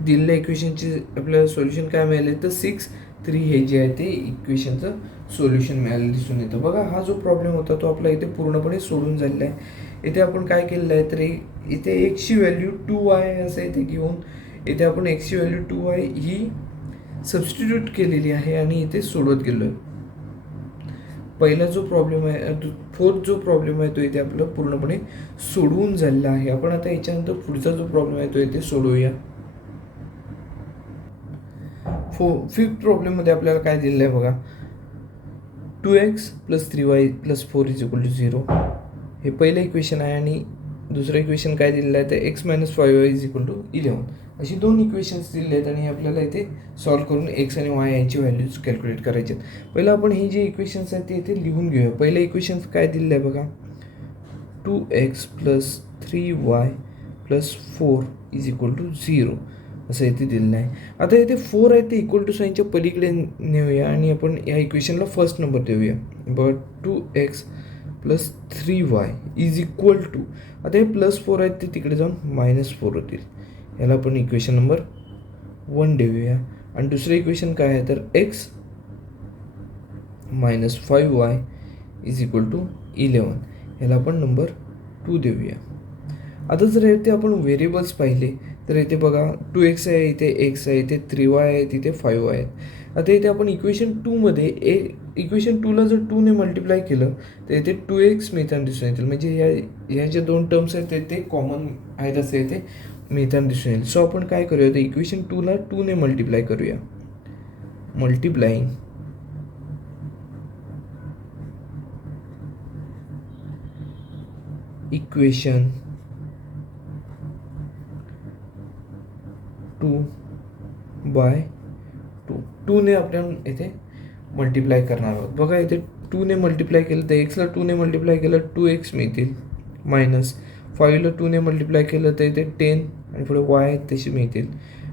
दिलेल्या इक्वेशनचे आपल्याला सोल्युशन काय मिळाले तर 6, 3 हे जे आहे ते इक्वेशनचं सोल्युशन मिळालं दिसून येतं. बघा हा जो प्रॉब्लेम होता तो आपला इथे पूर्णपणे सोडून झालेला आहे. इथे आपण काय केलेलं आहे तर इथे एक्सची व्हॅल्यू 2y असं इथे घेऊन इथे आपण एक्सची व्हॅल्यू 2y ही सबस्टिट्यूट केलेली आहे आणि इथे सोडवत गेलो आहे. पहिला जो प्रॉब्लेम आहे फोर्थ जो प्रॉब्लेम आहे तो इथे आपला पूर्णपणे सोडवून झालेला आहे. आपण आता याच्यानंतर पुढचा जो प्रॉब्लेम आहे तो इथे सोडवूया. फिफ्थ प्रॉब्लेममध्ये आपल्याला काय दिलेलं आहे बघा 2x + 3y + 4 = 0 हे पहिलं इक्वेशन आहे आणि दुसरं इक्वेशन काय दिलेलं आहे तर x - 5y = 11 अशी दोन इक्वेशन्स दिलेले आहेत आणि आपल्याला इथे सॉल्व्ह करून x आणि y यांची व्हॅल्यूज कॅल्क्युलेट करायचे आहेत. पहिलं आपण हे जे इक्वेशन्स आहेत ते इथे लिहून घेऊया. पहिलं इक्वेशन्स काय दिलेलं आहे बघा 2x + 3y + 4 = 0 असं इथे दिलेलं आहे. आता इथे 4 आहे ते इक्वल टू साईनच्या पलीकडे नेऊया आणि आपण या इक्वेशनला फर्स्ट नंबर देऊया. बट 2x + 3y = आता हे +4 आहेत ते तिकडे जाऊन -4 होतील. याला आपण इक्वेशन नंबर 1 देऊया. आणि दुसरं इक्वेशन काय आहे तर x - 5y = 11 याला आपण नंबर 2 देऊया. आता जर इथे आपण व्हेरिएबल्स पाहिले तर इथे बघा 2x आहे, इथे x आहे, इथे 3y आहे, तिथे 5y आहेत. आता इथे आपण इक्वेशन 2मध्ये इक्वेशन 2ला जर 2ने मल्टिप्लाय केलं तर इथे 2x मिळताना दिसून येतील. म्हणजे ह्या ज्या दोन टर्म्स आहेत ते कॉमन आहेत असं इथे मिळताना दिसून येईल. सो आपण काय करूया तर इक्वेशन 2ला 2ने मल्टिप्लाय करूया. मल्टिप्लाइंग इक्वेशन 2/2ने आपण इथे मल्टिप्लाय करणार आहोत. बघा इथे 2ने मल्टिप्लाय केलं तर एक्सला 2ने मल्टिप्लाय केलं 2x मिळतील मायनस 5ला 2ने मल्टिप्लाय केलं तर इथे 10 आणि पुढे y आहेत तसे मिळतील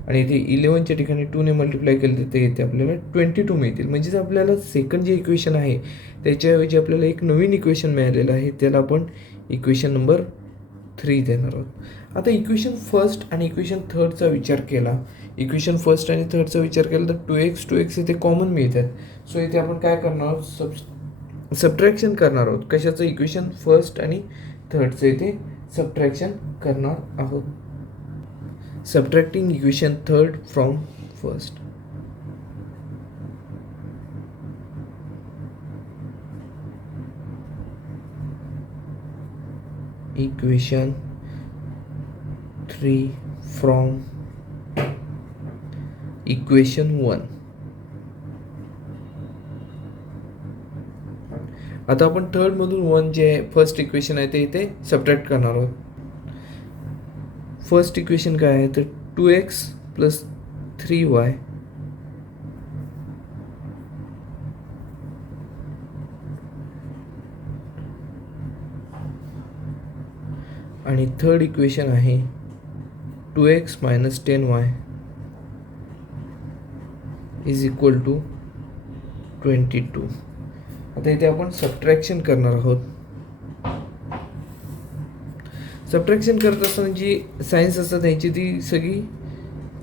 आणि इथे 11च्या ठिकाणी 2ने मल्टिप्लाय केलं तर ते इथे आपल्याला 22 मिळतील. म्हणजेच आपल्याला सेकंड जे इक्वेशन आहे त्याच्याऐवजी आपल्याला एक नवीन इक्वेशन मिळालेलं आहे त्याला आपण इक्वेशन नंबर 3 देणार आहोत. आता इक्वेशन फर्स्ट आणि इक्वेशन थर्डचा विचार केला इक्वेशन फर्स्ट आणि थर्डचा विचार केला तर 2x इथे कॉमन मिळतात. सो इथे आपण काय करणार आहोत सबट्रॅक्शन करणार आहोत. कशाचं इक्वेशन फर्स्ट आणि थर्डचं इथे सबट्रॅक्शन करणार आहोत. Subtracting equation third from first. Equation 3 from equation 1. आता आपण थर्डमधून 1 जे फर्स्ट इक्वेशन आहे ते इथे सबट्रॅक्ट करणार आहोत. फर्स्ट इक्वेशन काय आहे तर 2x + 3y आणि थर्ड इक्वेशन आहे 2x - 10y = 22. आता इथे आपण सबट्रॅक्शन करणार आहोत. सबट्रॅक्शन करत असताना जी सायन्स असतात त्यांची ती सगळी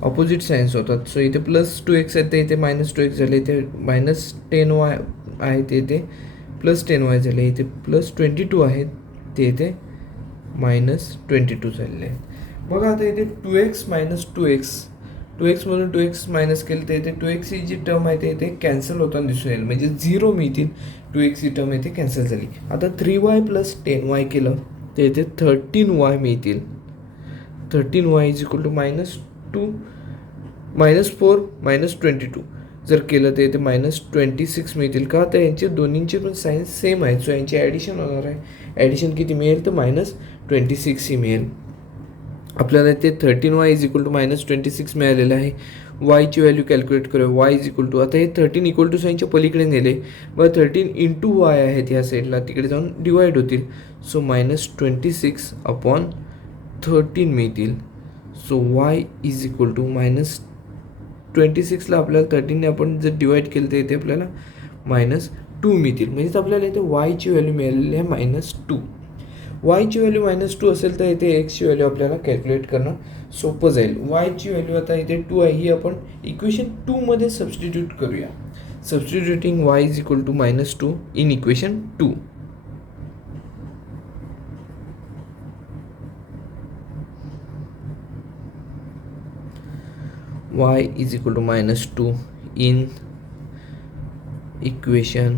ऑपोजिट सायन्स होतात. सो इथे +2x आहे ते इथे -2x झाले, इथे -10y आहे ते इथे +10y झाले, इथे +22 आहेत ते इथे -22 झालेले आहेत. बघा आता इथे 2x - 2x मधून 2x मायनस केलं तर इथे 2x ही जी टर्म आहे ते इथे कॅन्सल होताना दिसून येईल. म्हणजे 0 मिळतील. 2x ही टर्म इथे कॅन्सल झाली. आता 3y + 10y केलं तर इथे 13y मिळतील. 13y = -2 -4 -22. जर केलं तर इथे -26 मिळतील. का तर यांचे दोन्हींचे पण साईन सेम आहेत. सो यांची ॲडिशन होणार आहे. ॲडिशन किती मिळेल तर -26 ही मिळेल. आपल्याला ते 13y इज इक्वल टू -26 मिळालेलं आहे. वायची व्हॅल्यू कॅल्क्युलेट करूया. वाय इज इक्वल टू, आता हे 13 इक्वल टू साईनच्या पलीकडे नेले व 13 इंटू वाय आहेत ह्या साईडला, तिकडे जाऊन डिवाईड होतील. सो -26 अपॉन 13 मिळतील. So Y is equal to -26ला आपल्याला 13ने आपण जर डिवाईड केलं तर इथे आपल्याला -2 मिळतील. म्हणजेच आपल्याला इथे वायची व्हॅल्यू मिळालेली आहे -2. वायची व्हॅल्यू -2 असेल तर इथे एक्सची व्हॅल्यू आपल्याला कॅल्क्युलेट करणं सोपं जाईल. वायची व्हॅल्यू आता इथे 2 आहे, ही आपण इक्वेशन 2 मध्ये सबस्टिट्यूट करूया. Substituting y is equal to -2 in equation 2. y is equal to -2 in equation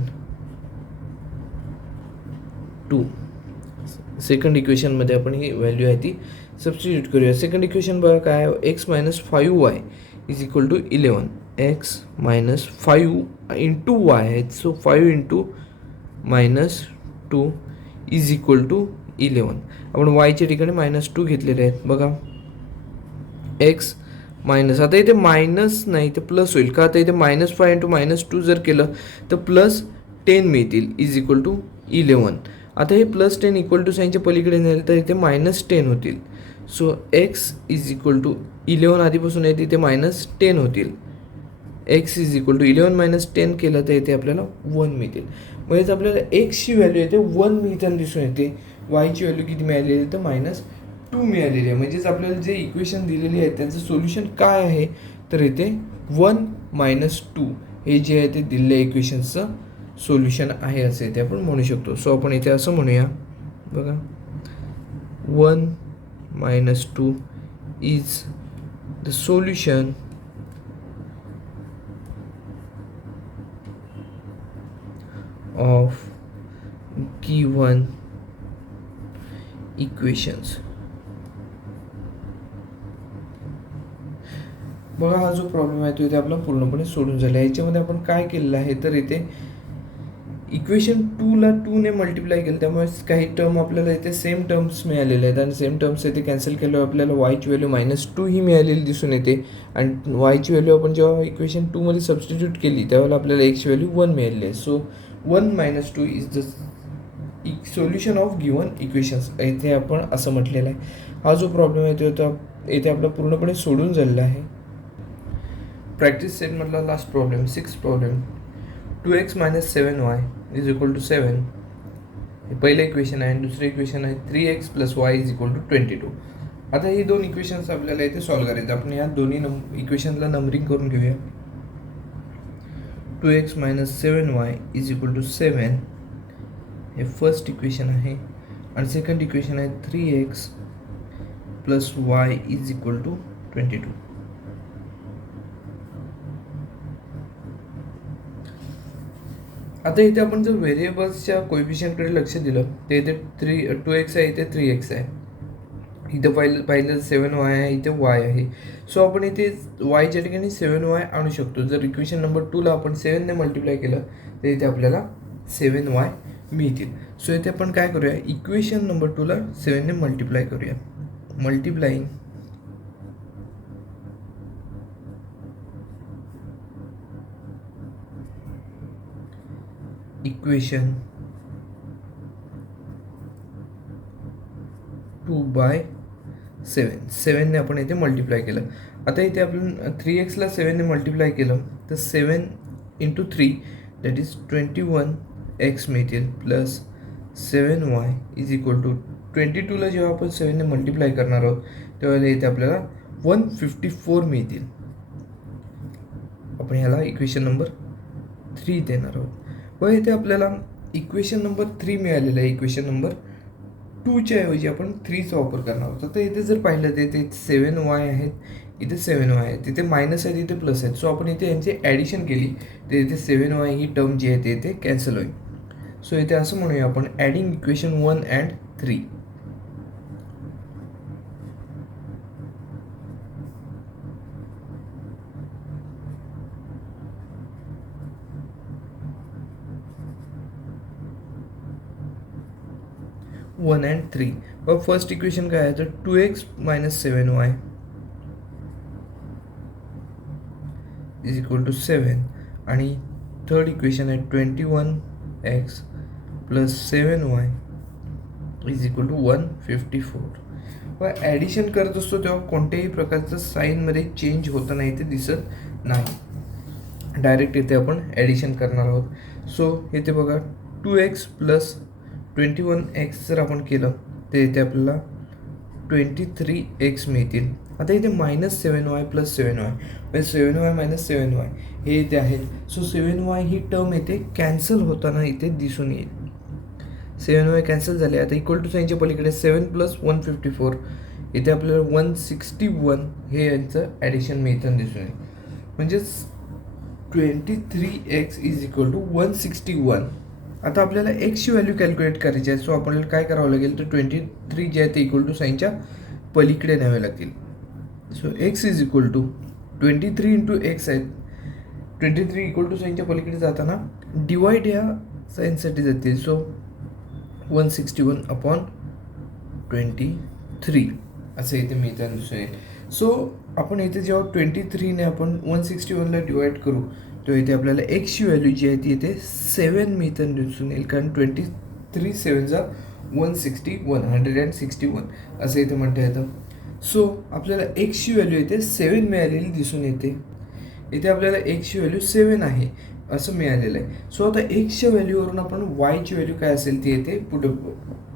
2. Second इक्वेशनमध्ये आपण ही व्हॅल्यू आहे ती सबस्टिट्यूट करूया. सेकंड इक्वेशन बघा काय आहे, x - 5y is equal to 11. x - 5 into Y आहे. So 5 into -2 is equal to 11. आपण वायच्या ठिकाणी -2 घेतलेले आहेत. बघा x मायनस, आता इथे मायनस नाही तर प्लस होईल. का आता इथे -5 इंटू -2 जर केलं तर +10 मिळतील इज इक्वल टू 11. आता हे +10 इक्वल टू साईनच्या पलीकडे नेलं तर इथे -10 होतील. So x is equal to 11 आधीपासून आहे तिथे -10 होतील. x इज इक्वल टू 11 - 10 केलं तर इथे आपल्याला 1 मिळतील. म्हणजेच आपल्याला एक्सची व्हॅल्यू येते 1 मिळताना दिसून येते. वायची व्हॅल्यू किती मिळालेली तर -2 मिळालेली आहे. म्हणजेच आपल्याला जे इक्वेशन दिलेली आहे त्याचं सोल्युशन काय आहे तर इथे 1 - 2 हे जे आहे ते दिलेल्या इक्वेशनचं सोल्युशन आहे असं इथे आपण म्हणू शकतो. सो आपण इथे असं म्हणूया बघा, 1 - 2 is the solution of given equations. बघा हा जो प्रॉब्लेम आहे तो इथे आपला पूर्णपणे सोडून झाला. याच्यामध्ये आपण काय केलेलं आहे तर इथे इक्वेशन 2ला 2ने मल्टिप्लाय केलं, त्यामुळे काही टर्म आपल्याला इथे सेम टर्म्स मिळालेले आहेत आणि सेम टर्म्स इथे कॅन्सल केल्यावर आपल्याला वायची व्हॅल्यू -2 ही मिळालेली दिसून येते. आणि वायची व्हॅल्यू आपण जेव्हा इक्वेशन 2 मध्ये सबस्टिट्यूट केली त्यावेळेला आपल्याला एक्सची व्हॅल्यू 1 मिळालेली आहे. So 1 - 2 is the solution of given equations इथे आपण असं म्हटलेलं आहे. हा जो प्रॉब्लेम आहे तो इथे आपला पूर्णपणे सोडून झालेला आहे. प्रॅक्टिस सेटमधला last problem, 6th problem, 2x - 7y is equal to 7. हे पहिलं इक्वेशन आहे आणि दुसरं इक्वेशन आहे 3x + y is equal to 22. आता ही दोन इक्वेशन्स आपल्याला इथे सॉल्व्ह करायचे. आपण या दोन्ही इक्वेशनला नंबरिंग करून घेऊया. 2x - 7y is equal to 7 हे फर्स्ट इक्वेशन आहे आणि सेकंड इक्वेशन आहे 3x + y is equal to 22. आता इथे आपण जर व्हेरिएबल्सच्या कोएफिशियंटकडे लक्ष दिलं तर इथे 2x आहे, इथे 3x आहे. इथं पाहिलं 7y आहे, इथे y आहे. सो आपण इथे yच्या ठिकाणी 7y आणू शकतो. जर इक्वेशन नंबर 2ला आपण 7ने मल्टिप्लाय केलं तर इथे आपल्याला 7y मिळतील. सो इथे आपण काय करूया, इक्वेशन नंबर 2ला 7ने मल्टिप्लाय करूया. Multiplying equation 2/7. 7ने आपण इथे मल्टिप्लाय केलं. आता इथे आपण 3x ला 7ने मल्टिप्लाय केलं तर 7 × 3 दॅट इज 21x मिळतील plus 7y is equal to 22ला जेव्हा आपण 7ने मल्टिप्लाय करणार आहोत तेव्हा इथे आपल्याला 154 मिळतील. आपण ह्याला इक्वेशन नंबर 3 देणार आहोत. व इथे आपल्याला इक्वेशन नंबर 3 मिळालेलं आहे. इक्वेशन नंबर 2च्या ऐवजी आपण 3चा वापर करणार आहोत. तर इथे जर पाहिलं तर इथे 7y आहेत, इथे 7y आहेत, तिथे मायनस आहेत, इथे प्लस आहेत. सो आपण इथे यांची ॲडिशन केली तर इथे 7y ही टर्म जी आहे ते इथे कॅन्सल होईल. सो इथे असं म्हणूया आपण ॲडिंग इक्वेशन 1 and 3. 1 अँड 3. बघा फर्स्ट इक्वेशन काय आहे तर 2x minus 7y is equal to 7 आणि थर्ड इक्वेशन आहे 21x plus 7y is equal to 154. व ॲडिशन करत असतो तेव्हा कोणत्याही प्रकारचं साईनमध्ये चेंज होतं नाही ते दिसत नाही. डायरेक्ट इथे आपण ॲडिशन करणार आहोत. सो इथे बघा 2x प्लस 21x जर आपण केलं तर इथे आपल्याला 23x मिळतील. आता इथे मायनस 7y प्लस 7y म्हणजे 7y मायनस 7y हे इथे आहेत. सो 7y ही टर्म इथे कॅन्सल होताना इथे दिसून येईल. 7y कॅन्सल झाले. आता इक्वल टू साईनच्या पलीकडे 7 प्लस 154 इथे आपल्याला 161 हे यांचं ॲडिशन मिळताना दिसून येईल. म्हणजेच 23x इज इक्वल टू 161. आता आपल्याला एक्सची व्हॅल्यू कॅल्क्युलेट करायची आहे. सो आपल्याला काय करावं लागेल तर 23 जे आहे ते इक्वल टू साईनच्या पलीकडे न्यावे लागतील. So x is equal to 23 into x आहेत. 23 इक्वल टू साईनच्या पलीकडे जाताना डिवाइड या साईनसाठी जातील. सो 161 अपॉन 23 असं इथे मिळताना दिसून येईल. सो आपण इथे जेव्हा 23ने आपण 161ला डिवाइड करू तर इथे आपल्याला एक्सची व्हॅल्यू जी आहे ती इथे 7 मिळताना दिसून येईल. कारण 23 7 161 असं इथे म्हणता येतं. सो आपल्याला एक्सची व्हॅल्यू इथे 7 मिळालेली दिसून येते. इथे आपल्याला एक्सची व्हॅल्यू 7 आहे असं मिळालेलं आहे. सो आता एक्सच्या व्हॅल्यूवरून आपण वायची व्हॅल्यू काय असेल ती इथे पुढे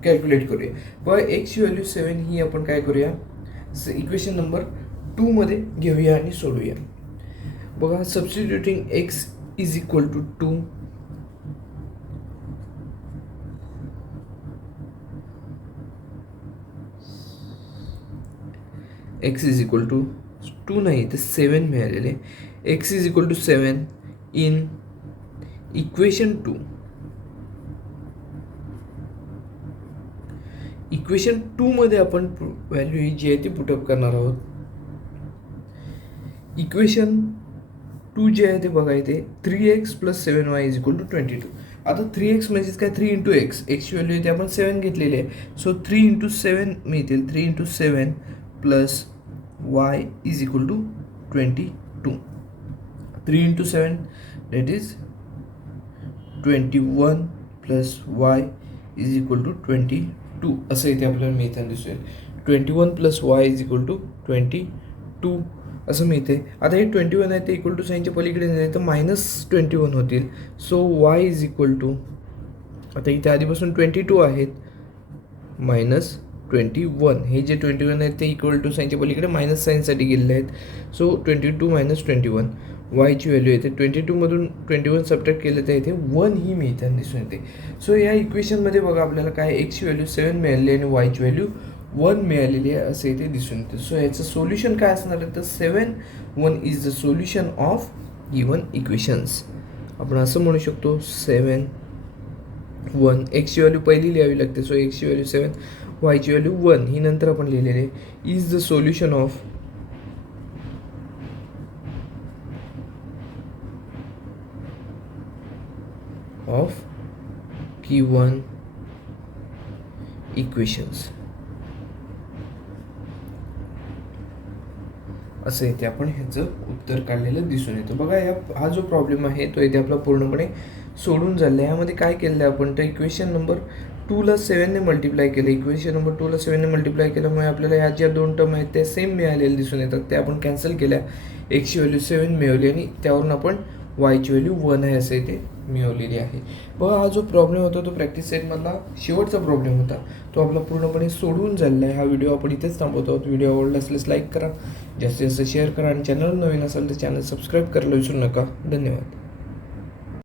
कॅल्क्युलेट करूया. बघा एक्सची व्हॅल्यू 7 ही आपण काय करूया इक्वेशन नंबर 2 मध्ये घेऊया आणि सोडूया. बघा substituting x is equal to 2 x is equal to 2 नाही तर 7 मिळालेले. X is equal to 7 in equation 2. Equation 2 मध्ये आपण व्हॅल्यू ही जी आहे ती पुटअप करणार आहोत. इक्वेशन 2 जे आहे ते बघा इथे 3x plus 7y is equal to 22. आता 3x म्हणजेच काय 3 इंटू एक्स. एक्सची व्हॅल्यू इथे आपण 7 घेतलेली आहे. सो 3 इंटू 7 मिळतील. 3 into 7 plus y is equal to 22. 3 into 7 that is 21 plus y is equal to 22 असं इथे आपल्याला मिळताना दिसेल. 21 plus y is equal to 22 असं मिळते. आता हे 21 आहे ते इक्वल टू साईनच्या पलीकडे नाही तर -21 होतील. So y is equal to आता इथे आधीपासून 22 आहेत -21 हे जे 21 आहेत ते इक्वल टू साईनच्या पलीकडे मायनस साईनसाठी गेलेले आहेत. सो 22 - 21 वायची व्हॅल्यू येते. 22मधून 21 सबट्रॅक्ट केलं तर इथे 1 ही मिळताना दिसून येते. सो या इक्वेशनमध्ये बघा आपल्याला काय एक्सची व्हॅल्यू 7 मिळालेली आहे आणि वायची व्हॅल्यू 1 मिळालेली आहे असं इथे दिसून येते. सो याचं सोल्युशन काय असणार आहे तर 7 is the solution of given equations. आपण असं म्हणू शकतो 7 एक्सची व्हॅल्यू पहिली लिहावी लागते. सो एक्सची व्हॅल्यू 7 वायची व्हॅल्यू 1 ही नंतर आपण लिहिलेली आहे. Is the solution of given equations असं इथे आपण ह्याचं उत्तर काढलेलं दिसून येतं. बघा हा जो प्रॉब्लेम आहे तो इथे आपला पूर्णपणे सोडून झाला आहे. यामध्ये काय केलं आहे आपण तर इक्वेशन नंबर 2ला 7ने मल्टिप्लाय केलं. इक्वेशन नंबर 2ला 7ने मल्टिप्लाय केल्यामुळे आपल्याला ह्या ज्या 2 टर्म आहेत त्या सेम मिळालेल्या दिसून येतात. त्या आपण कॅन्सल केल्या. एक्सची व्हॅल्यू 7 मिळवली आणि त्यावरून आपण वायची व्हॅल्यू 1 आहे असं इथे मिळवलेली आहे. बघा हा जो प्रॉब्लेम होता तो प्रॅक्टिस सेटमधला शेवटचा प्रॉब्लेम होता. तो आपला पूर्णपणे सोडवून झालेला आहे. हा व्हिडिओ आपण इथेच थांबवतो आहोत. व्हिडिओ आवडला असल्यास लाईक करा, जास्तीत जास्त शेअर करा आणि चॅनल नवीन असेल तर चॅनल सबस्क्राईब करायला विसरू नका. धन्यवाद.